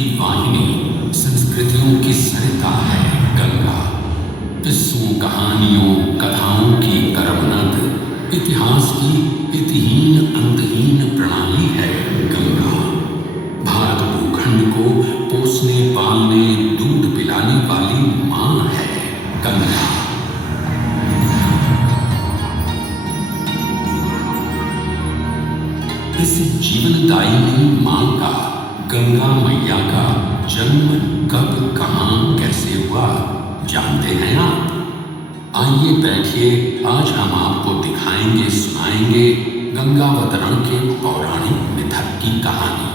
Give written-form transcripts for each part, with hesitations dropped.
की वाहिनी, संस्कृतियों की सरिता है गंगा। किस्सों, कहानियों, कथाओं की कर्मनद, इतिहास की इतिहीन अंतहीन प्रणाली है गंगा। भारत भूखंड को पोसने पालने दूध पिलाने वाली माँ है गंगा। इस जीवनदायिनी माँ का, गंगा मैया का जन्म कब, कहाँ, कैसे हुआ जानते हैं आप? आइए बैठिए, आज हम आपको दिखाएंगे, सुनाएंगे गंगावतरण के पौराणिक मिथक की कहानी।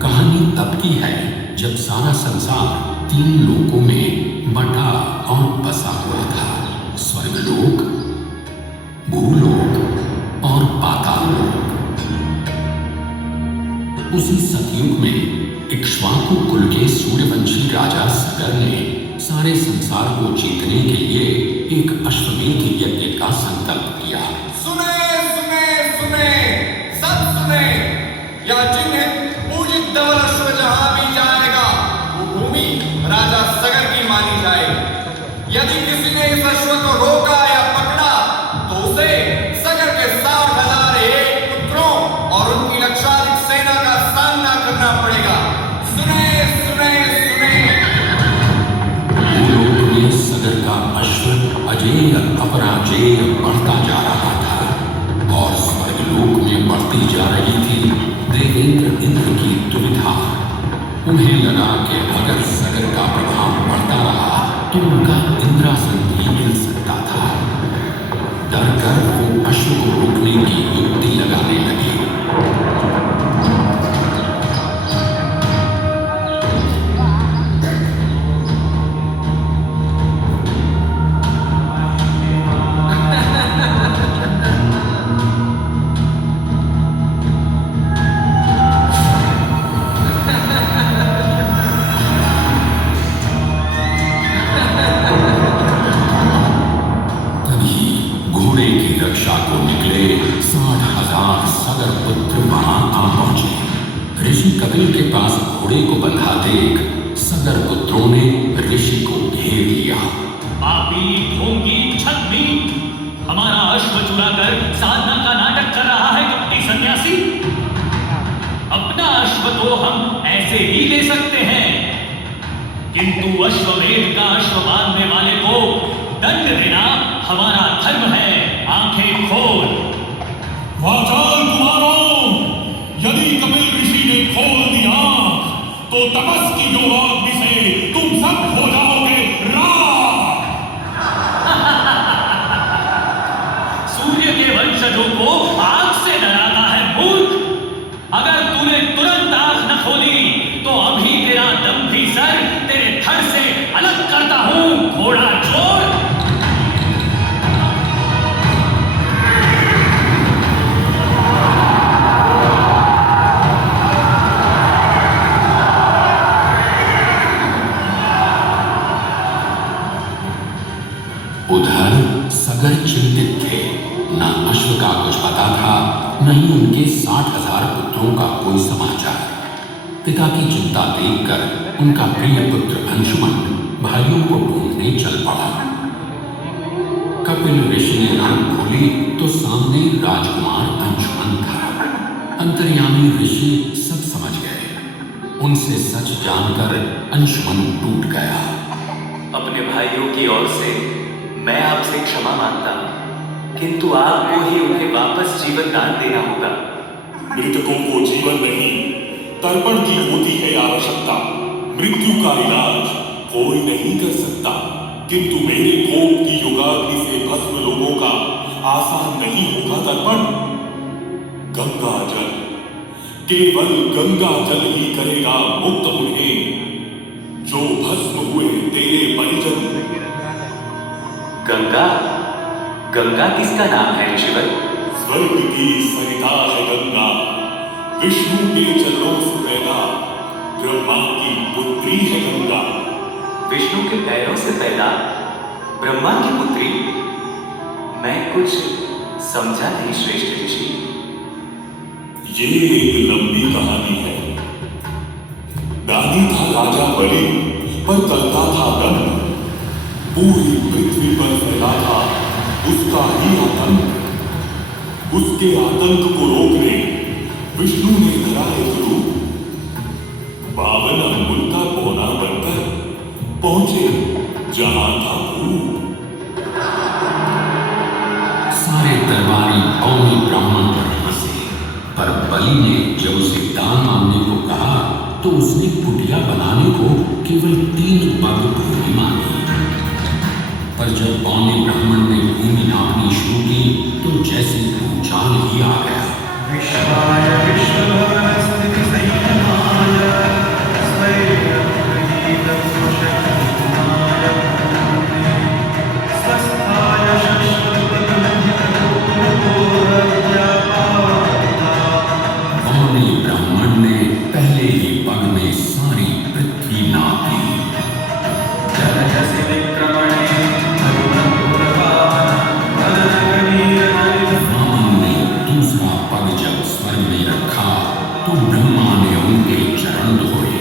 कहानी तब की है जब सारा संसार 3 लोकों में बटा और बसा हुआ था। स्वर्गलोक, भूलोक और पाताल लोक। उसी सतयुग में इक्ष्वाकु कुल के सूर्यवंशी राजा सगर ने सारे संसार को जीतने के लिए एक अश्वमेध यज्ञ का संकल्प किया। सुने सुने सुने, सब सुने, या जिन्हें पूजित धवल अश्व जहां भी जाएगा वो भूमि राजा सगर की मानी जाए। यदि किसी ने इस अश्व को रोका या पकड़ा तो उसे सगर के 60,001 पुत्रों और उनकी लक्षाधिक सेना का सामना करना पड़ेगा। सुने सुने सुने। भूलोक में सगर का अश्व अजेय अपराजेय बढ़ता जा रहा था और स्वर्गलोक में बढ़ती जा रही थी देवेंद्र इंद्र की दुविधा। उन्हें लगा कि अगर सगर का प्रभाव बढ़ता रहा तो उनका इंद्रासन भी मिल सकता था। डर कर वो अश्व को रोकने की युक्ति लगाने लगे। घोड़े की रक्षा को निकले 60,000 सगर पुत्र वहां आ पहुंचे। ऋषि कपिल के पास घोड़े को बंधा देख सगर पुत्रों ने ऋषि को घेर लिया। पापी, ढोंगी, छद्मी, हमारा अश्व चुराकर साधना का नाटक कर रहा है कपटी सन्यासी। अपना अश्व तो हम ऐसे ही ले सकते हैं, किंतु अश्वमेध का अश्व बांधने वाले को दंड देना हमारा धर्म है। आंखें खोल। वाचाल कुमारों, यदि कपिल ऋषि ने खोल दिया तो तपस की योगाग्नि से तुम सब हो जाओगे राख। सूर्य के वंशजों को आग से डराता है मूर्ख। अगर तूने तुरंत आंख न खोली तो अभी तेरा दम्भी सर तेरे धड़ से अलग करता हूं। घोड़ा छोड़। उधर सगर चिंतित थे। न अश्व का कुछ पता था, न ही उनके 60,000 पुत्रों का कोई समाचार। पिता की चिंता देखकर उनका प्रिय पुत्र अंशुमन भाइयों को ढूंढने चल पड़ा। कपिल ऋषि ने आंख खोली तो सामने राजकुमार अंशुमन था। अंतर्यामी ऋषि सब समझ गए। उनसे सच जानकर अंशुमन टूट गया। अपने भाइयों की ओर से मैं आपसे क्षमा मांगता हूं, किंतु आपको ही उन्हें वापस जीवन दान देना होगा। मृतकों को जीवन नहीं, तर्पण की होती है आवश्यकता। मृत्यु का इलाज कोई नहीं कर सकता, किंतु मेरे कोप की योगाग्नि से भस्म लोगों का आसान नहीं होगा तर्पण। गंगा जल, केवल गंगा जल ही करेगा मुक्त उन्हें जो भस्म हुए तेरे परिजन। गंगा? गंगा किसका नाम है ऋषिवर? स्वर्ग की सरिता है गंगा, विष्णु के चरणों से पैदा ब्रह्मा की पुत्री है गंगा। विष्णु के पैरों से पैदा ब्रह्मा की पुत्री? मैं कुछ समझा नहीं श्रेष्ठ ऋषि। ये एक लंबी कहानी है। रानी था राजा बलि, पर करता था दंड। पूरी पृथ्वी पर फैला था उसका ही आतंक। उसके आतंक को रोकने विष्णु ने धरा एक रूप। 52 अंगुल का कोना बनकर पहुंचे जहां था भूप। सारे दरबारी कौमी ब्राह्मण पर हंसे, पर बलि ने जब उसे दान मांगने को कहा तो उसने कुटिया बनाने को केवल 3 पग भूमि मांगी। पर जब पौने ब्राह्मण ने भूमि नापनी शुरू की तो जैसे भूचाल ही आ गया। विश्वाय विश्वस्थिति संयमाय स्वस्थाय पौने ब्राह्मण ने पहले ही पग में सारी पृथ्वी नाप ली। वामन ने दूसरा पग जब स्वर्ग में रखा तो ब्रह्मा ने उनके चरण धोए।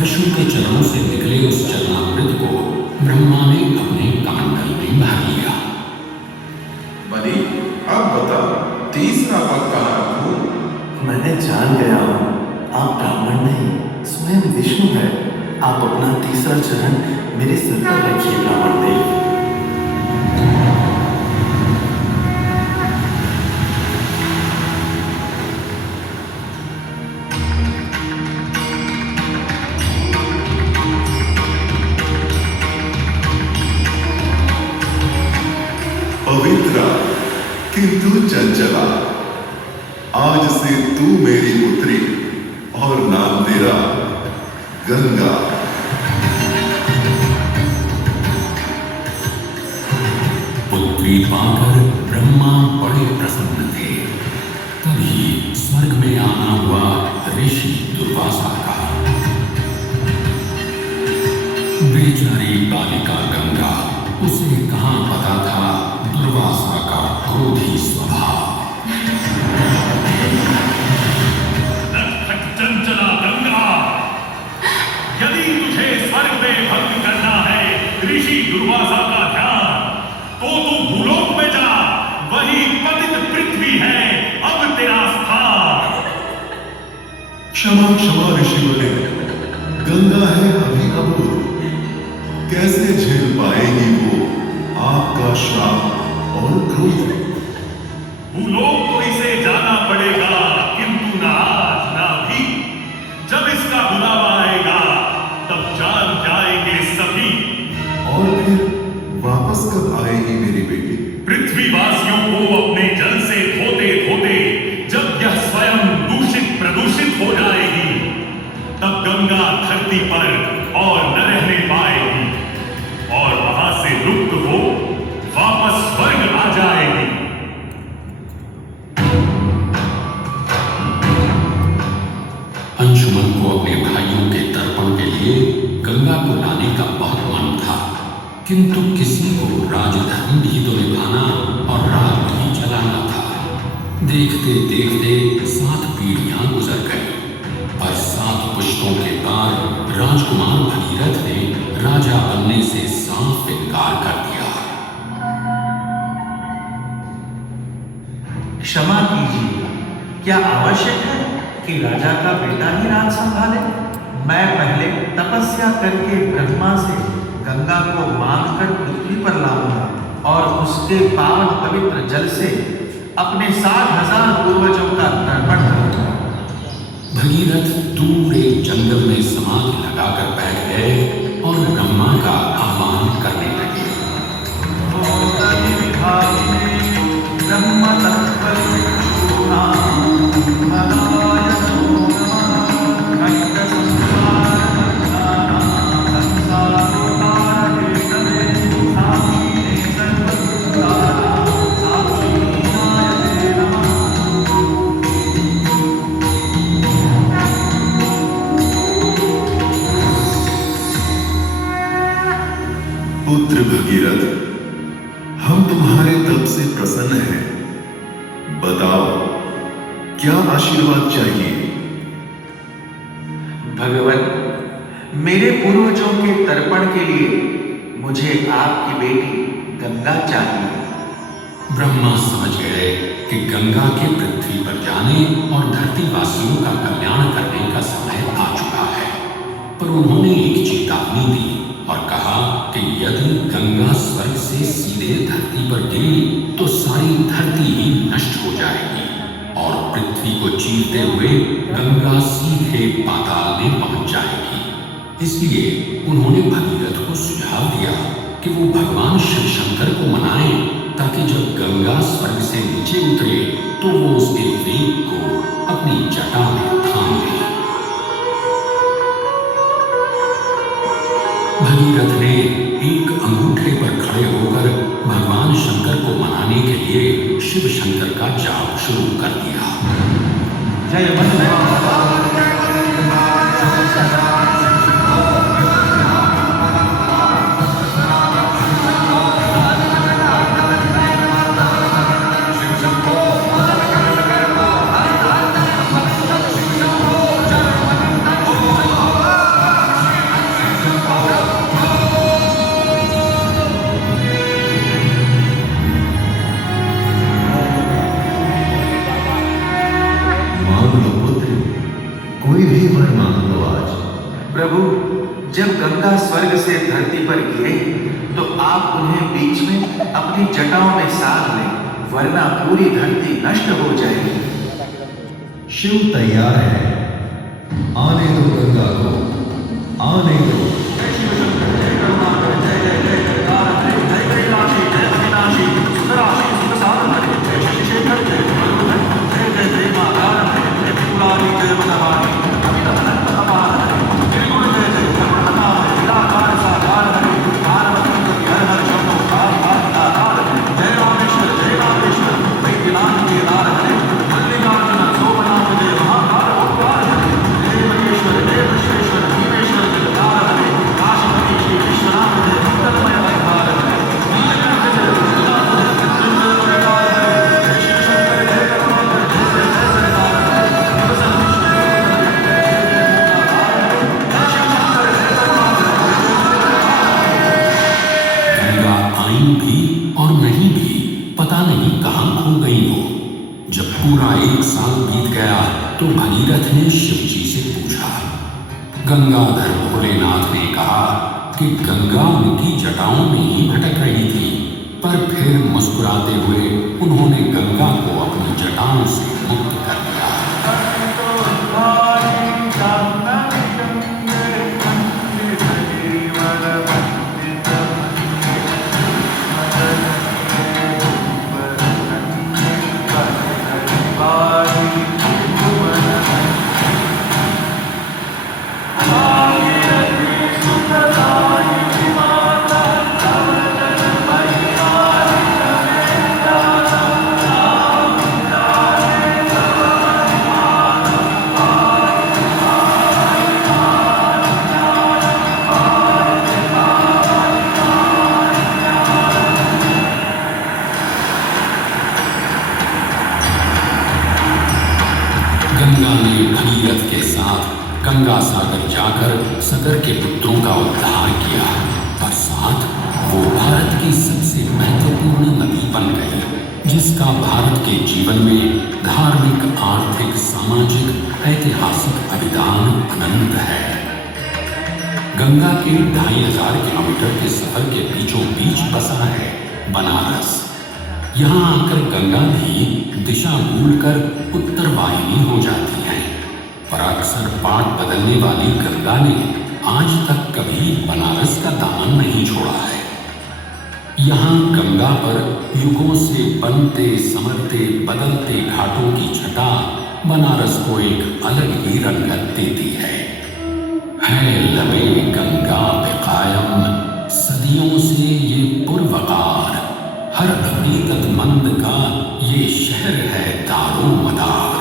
विष्णु के चरणों से निकले उस चरणामृत को ब्रह्मा ने अपने कमंडल में भर लिया। बलि, अब बताओ तीसरा पग कहाँ रखूं? मैंने जान गया हूँ आप ब्राह्मण नहीं स्वयं विष्णु है। आप अपना तीसरा चरण मेरे सिर पर रखिए ब्राह्मण देव। पवित्रा किंतु चंचला, आज से तू मेरी पुत्री और नाम तेरा गंगा। पुत्री पाकर ब्रह्मा बड़े प्रसन्न थे। तभी स्वर्ग में आना हुआ ऋषि दुर्वासा का। बेचारी बालिका गंगा, उसे कहाँ पता था दुर्वासा का क्रोधी स्वभाव। चंचला गंगा, यदि तुझे स्वर्ग में भक्त करना है ऋषि दुर्वासा का ध्यान, तो तू भूलोक में जा। वही पतित पृथ्वी है अब तेरा स्थान। क्षमा क्षमा ऋषि बोले, गंगा है अभी अबोध, कैसे झेल पाएगी वो आपका श्राप और क्रोध? भूलोक तो इसे जाना पड़ेगा, किंतु ना आज ना भी। जब इसका बुलावा आएगा तब जान जाएंगे सभी। और फिर वापस कब आएगी मेरी बेटी? पृथ्वीवासियों को अपने जल से धोते धोते जब यह स्वयं दूषित प्रदूषित हो जाएगी, तब गंगा धरती पर और न रहने पाएगी और वहां से लुप्त हो वापस स्वर्ग आ जाएगी। अंशुमन को अपने भाइयों के तर्पण के लिए गंगा को लाने का बहुत मन था, किंतु किसी को राजधर्म भी तो निभाना और राज भी चलाना था। देखते देखते 7 पीढ़ियां गुजर गई, पर 7 पुश्तों के बाद राजकुमार भगीरथ ने राजा बनने से साफ इनकार कर दिया। क्षमा कीजिए, क्या आवश्यक है कि राजा का बेटा ही राज संभाले? मैं पहले तपस्या करके ब्रह्मा से गंगा को मांगकर पृथ्वी पर लाऊंगा और उसके पावन पवित्र जल से अपने 60,000 पूर्वजों का तर्पण करूंगा। भगीरथ दूर एक जंगल में समाधि लगाकर बैठ गए और ब्रह्मा का आह्वान करने लगे। पुत्र भगीरथ, हम तुम्हारे तप से प्रसन्न हैं। बताओ क्या आशीर्वाद चाहिए? भगवान, मेरे पूर्वजों के तर्पण के लिए मुझे आपकी बेटी गंगा चाहिए। ब्रह्मा समझ गए कि गंगा के पृथ्वी पर जाने और धरतीवासियों का कल्याण करने का समय आ चुका है, पर उन्होंने एक चेतावनी दी और कहा कि यदि गंगा स्वर्ग से सीधे धरती पर गिरी तो सारी धरती ही नष्ट हो जाएगी और पृथ्वी को चीरते हुए गंगा सीधे पाताल में पहुंच जाएगी। इसलिए उन्होंने भगीरथ को सुझाव दिया कि वो भगवान शिव शंकर को मनाए ताकि जब गंगा स्वर्ग से नीचे उतरे तो वो उसके वेग को अपनी जटा में थाम ले। भगीरथ ने एक अंगूठे पर खड़े होकर भगवान शंकर को मनाने के लिए शिव शंकर का जाप शुरू कर दिया। जय कोई भी वर मांग लो आज। प्रभु, जब गंगा स्वर्ग से धरती पर गिरे तो आप उन्हें बीच में अपनी जटाओं में साध लें, वरना पूरी धरती नष्ट हो जाएगी। शिव तैयार है, आने दो गंगा को, आने दो। तो भगीरथ ने शिव जी से पूछा। गंगाधर भोलेनाथ ने कहा कि गंगा उनकी जटाओं में ही भटक रही थी, पर फिर मुस्कुराते हुए उन्होंने गंगा को अपनी जटाओं से मुक्त कर दिया। गंगा ने भगीरथ के साथ गंगा सागर जाकर सागर के पुत्रों का उद्धार किया और साथ वो भारत की सबसे महत्वपूर्ण नदी बन गई, जिसका भारत के जीवन में धार्मिक, आर्थिक, सामाजिक, ऐतिहासिक अभिदान अनंत है। गंगा के 2500 किलोमीटर के सफर के बीचों बीच बसा है बनारस। यहाँ आकर गंगा भी दिशा भूलकर उत्तर वाहिनी हो जाती है, पर अक्सर पाठ बदलने वाली गंगा ने आज तक कभी बनारस का दामन नहीं छोड़ा है। यहाँ गंगा पर युगों से बनते संवरते बदलते घाटों की छटा बनारस को एक अलग ही रंगत देती है लबे गंगा पे कायम सदियों से ये पुरवकार, हर हकीकतमंद का ये शहर है दारो मदार।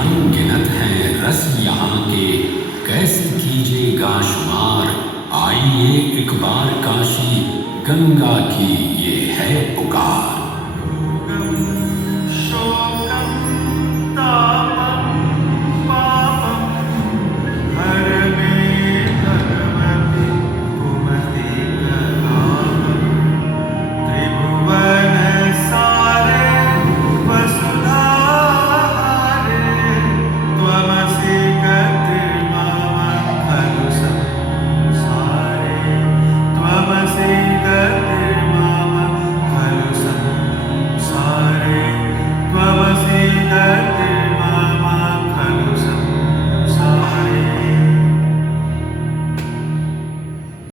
अनगिनत है रस यहाँ के, कैसे कीजिएगा शुमार। आइए एक बार काशी, गंगा की ये है पुकार।